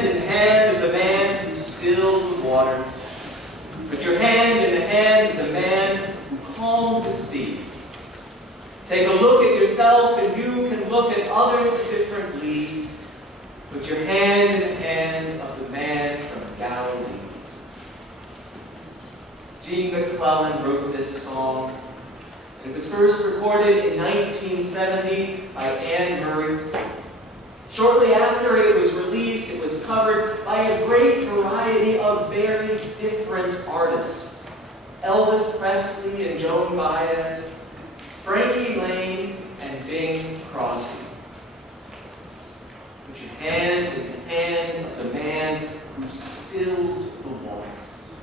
hand in the hand of the man who stilled the waters. Put your hand in the hand of the man who calmed the sea. Take a look at yourself and you can look at others differently. Put your hand in the hand of the man from Galilee. Jean McClellan wrote this song. It was first recorded in 1970 by Anne Murray. Shortly after it was released, it was covered by a great variety of very different artists. Elvis Presley and Joan Baez, Frankie Lane and Bing Crosby. Put your hand in the hand of the man who stilled the waters.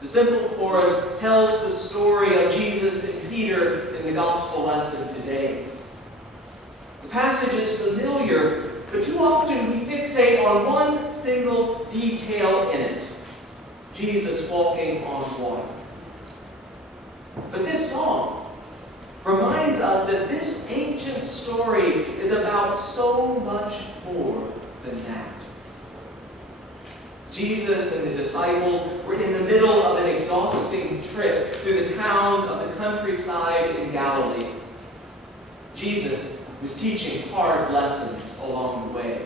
The simple chorus tells the story of Jesus and Peter in the gospel lesson today. The passage is familiar, but too often we fixate on one single detail in it: Jesus walking on water. But this song reminds us that this ancient story is about so much more than that. Jesus and the disciples were in the middle of an exhausting trip through the towns of the countryside in Galilee. Jesus was teaching hard lessons along the way.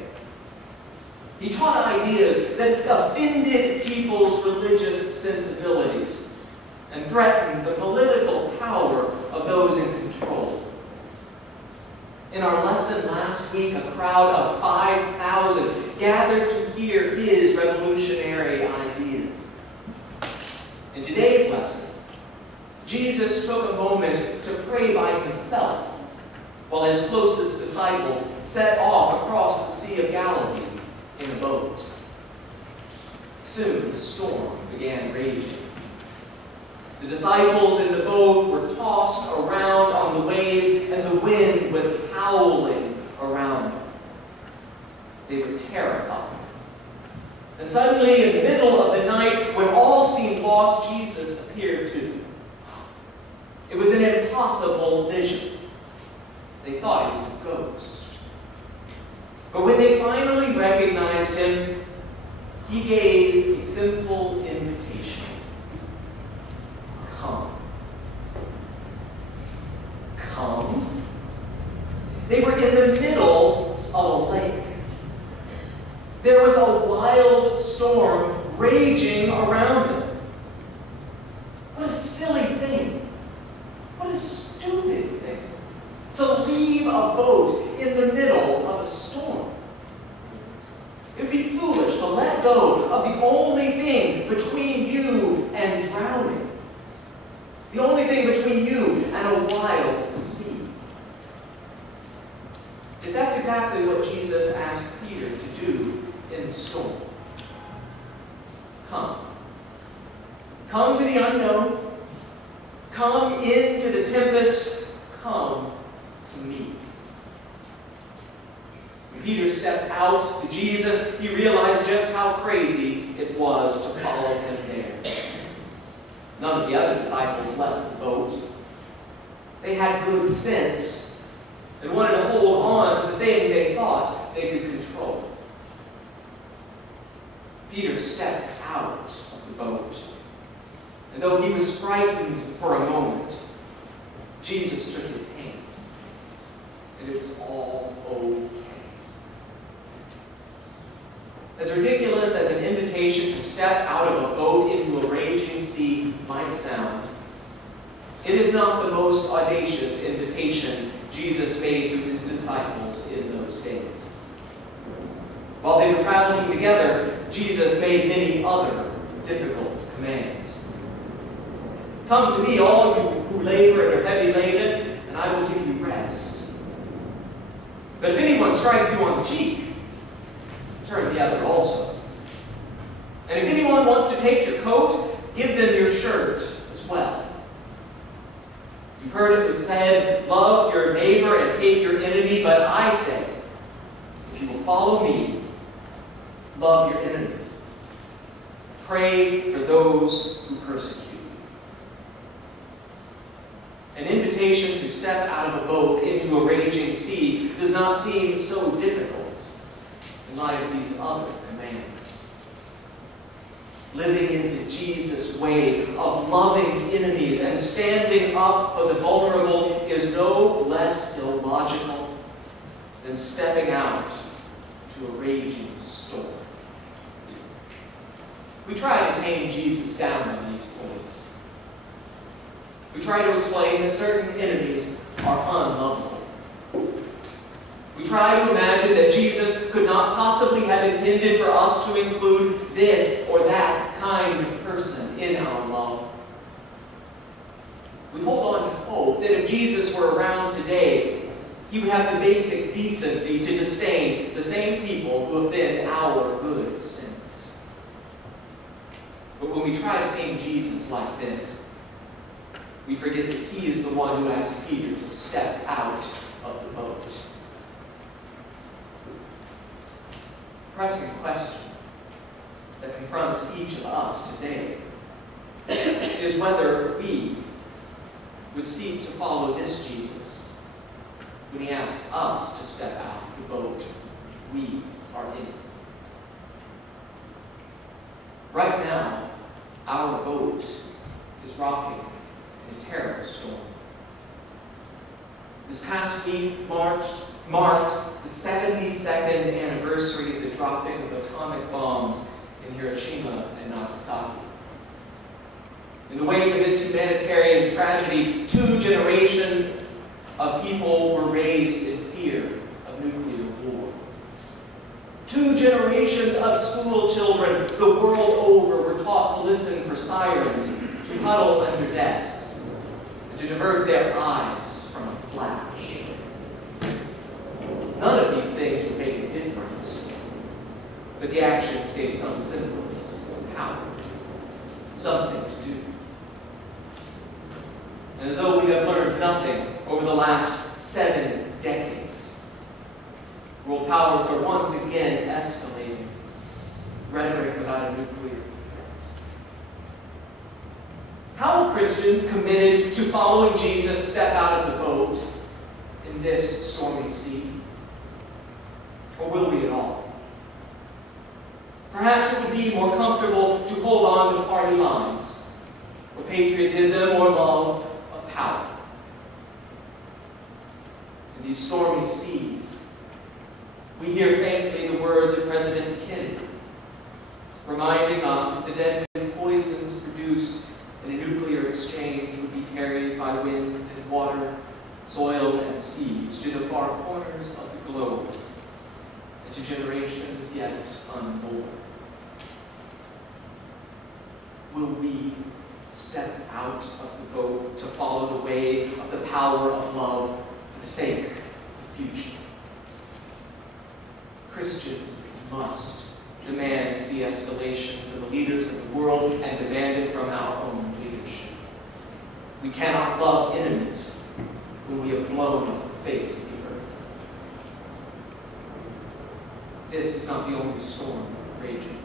He taught ideas that offended people's religious sensibilities and threatened the political power of those in control. In our lesson last week, a crowd of 5,000 gathered to hear his revolutionary ideas. In today's lesson, Jesus took a moment to pray by himself while his closest disciples set off across the Sea of Galilee in a boat. Soon the storm began raging. The disciples in the boat were tossed around on the waves, and the wind was howling around them. They were terrified. And suddenly, in the middle of the night, when all seemed lost, Jesus appeared too. It was an impossible vision. They thought he was a ghost. But when they finally recognized him, he gave a simple invitation. Come. Come. They were in the middle of a lake. There was a wild storm raging around them. What a silly thing. What a stupid thing. To leave a boat in the middle of a storm. It would be foolish to let go of the only thing between you and drowning. The only thing between you and a wild sea. Yet that's exactly what Jesus asked Peter to do in the storm. Come. Come to the unknown. Come into the tempest. Come to me. When Peter stepped out to Jesus, he realized just how crazy it was to follow him there. None of the other disciples left the boat. They had good sense and wanted to hold on to the thing they thought they could control. Peter stepped out of the boat. And though he was frightened for a moment, Jesus took his hand. And it was all okay. As ridiculous as an invitation to step out of a boat into a raging sea might sound, it is not the most audacious invitation Jesus made to his disciples in those days. While they were traveling together, Jesus made many other difficult commands. Come to me, all you who labor and are heavy laden, and I will give you rest. But if anyone strikes you on the cheek, turn the other also. And if anyone wants to take your coat, give them your shirt as well. You've heard it was said, love your neighbor and hate your enemy, but I say, if you will follow me, love your enemies. Pray for those who persecute you. An invitation to step out of a boat into a raging sea does not seem so difficult in light of these other commands. Living into Jesus' way of loving enemies and standing up for the vulnerable is no less illogical than stepping out to a raging storm. We try to tame Jesus down on these points. We try to explain that certain enemies are unlovable. We try to imagine that Jesus could not possibly have intended for us to include this or that kind of person in our love. We hold on to hope that if Jesus were around today, he would have the basic decency to disdain the same people who offend our good sins. But when we try to tame Jesus like this, we forget that he is the one who asked Peter to step out of the boat. Pressing question that confronts each of us today is whether we would seek to follow this Jesus when he asks us to step out of the boat we are in. Right now, our boat is rocking in a terrible storm. This past week marked the 72nd anniversary of the dropping of atomic bombs in Hiroshima and Nagasaki. In the wake of this humanitarian tragedy, 2 generations of people were raised in fear of nuclear war. 2 generations of school children the world over were taught to listen for sirens, to huddle under desks, and to divert their eyes from a flash. None of these things would make a difference, but the actions gave some semblance of power, something to do. And as though we have learned nothing over the last 7 decades, world powers are once again escalating rhetoric about a nuclear threat. How will Christians committed to following Jesus step out of the boat in this stormy sea? Or will we at all? Perhaps it would be more comfortable to hold on to party lines, or patriotism, or love of power. In these stormy seas, we hear faintly the words of President Kennedy, reminding us that the deadly poisons produced in a nuclear exchange would be carried by wind and water, soil and seas to the far corners of the globe, and to generations yet unborn. Will we step out of the boat to follow the way of the power of love for the sake of the future? Christians must demand de-escalation from the leaders of the world and demand it from our own leadership. We cannot love enemies when we have blown off the face of the earth. This is not the only storm raging.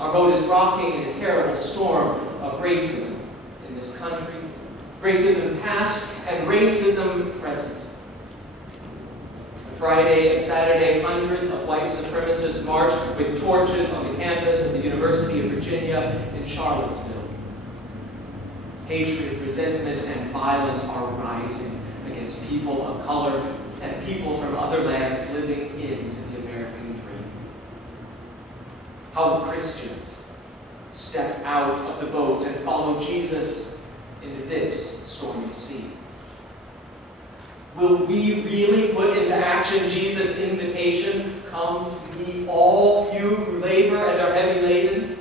Our boat is rocking in a terrible storm of racism in this country. Racism past and racism present. On Friday and Saturday, hundreds of white supremacists marched with torches on the campus of the University of Virginia in Charlottesville. Hatred, resentment, and violence are rising against people of color and people from other lands living into the American dream. How will Christians step out of the boat and follow Jesus into this stormy sea? Will we really put into action Jesus' invitation, "Come to me, all you who labor and are heavy laden,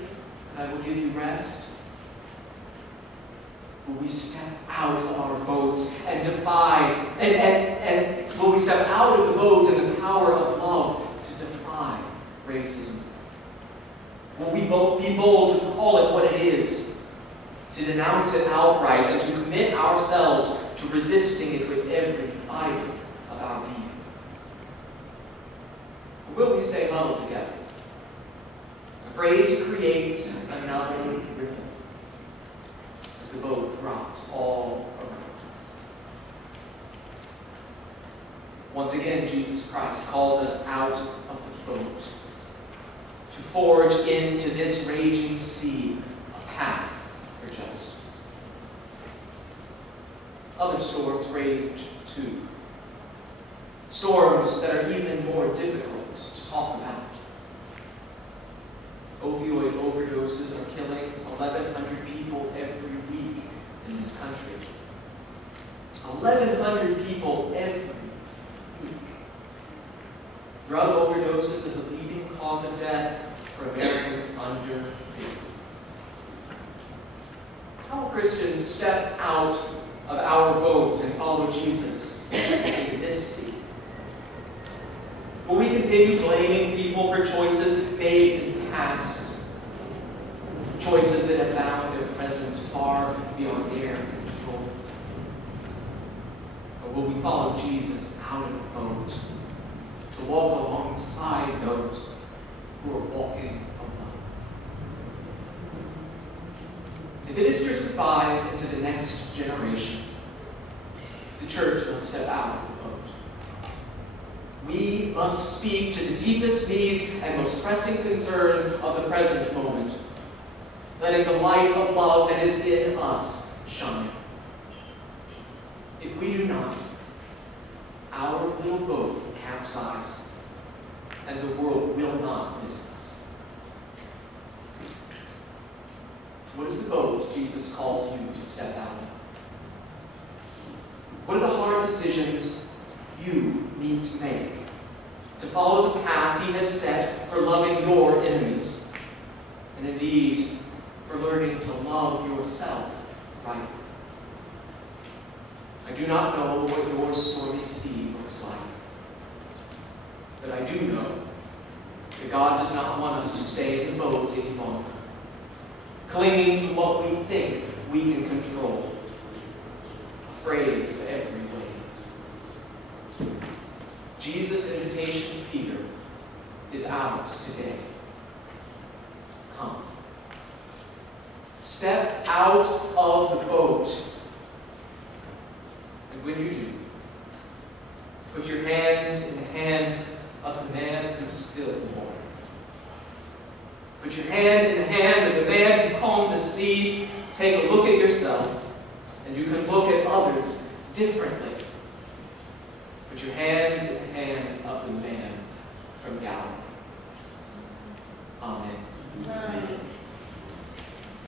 and I will give you rest"? Will we step out of our boats and will we step out of the boats in the power of love to defy racism? Will we be bold to call it what it is, to denounce it outright, and to commit ourselves to resisting it with every fiber of our being? Or will we stay huddled together, afraid to create another ripple as the boat rocks all around us? Once again, Jesus Christ calls us out of the boat to forge into this raging sea a path for justice. Other storms rage too. Storms that are even more difficult to talk about. Opioid overdoses are killing 1,100 people every week in this country. 1,100 people every week. Drug overdoses are the leading cause of death for Americans under 50. How will Christians step out of our boat and follow Jesus in this sea? Will we continue blaming people for choices made in the past? Choices that have found their presence far beyond their control? Or will we follow Jesus out of the boat to walk alongside those who are walking alone? If it is to survive into the next generation, the church must step out of the boat. We must speak to the deepest needs and most pressing concerns of the present moment, letting the light of love that is in us shine. If we do not, our little boat will capsize, and the world will not miss us. What is the boat Jesus calls you to step out of? What are the hard decisions you need to make to follow the path He has set for loving your enemies, and indeed for learning to love yourself rightly? I do not know what your stormy sea looks like, but I do know that God does not want us to stay in the boat any longer, clinging to what we think we can control, afraid of every wave. Jesus' invitation to Peter is ours today. Come. Step out of the boat. And when you do, put your hand in the hand of the man who stilled the waters. Put your hand in the hand of the man who calmed the sea. Take a look at yourself, and you can look at others differently. Put your hand in the hand of the man from Galilee. Amen. Amen.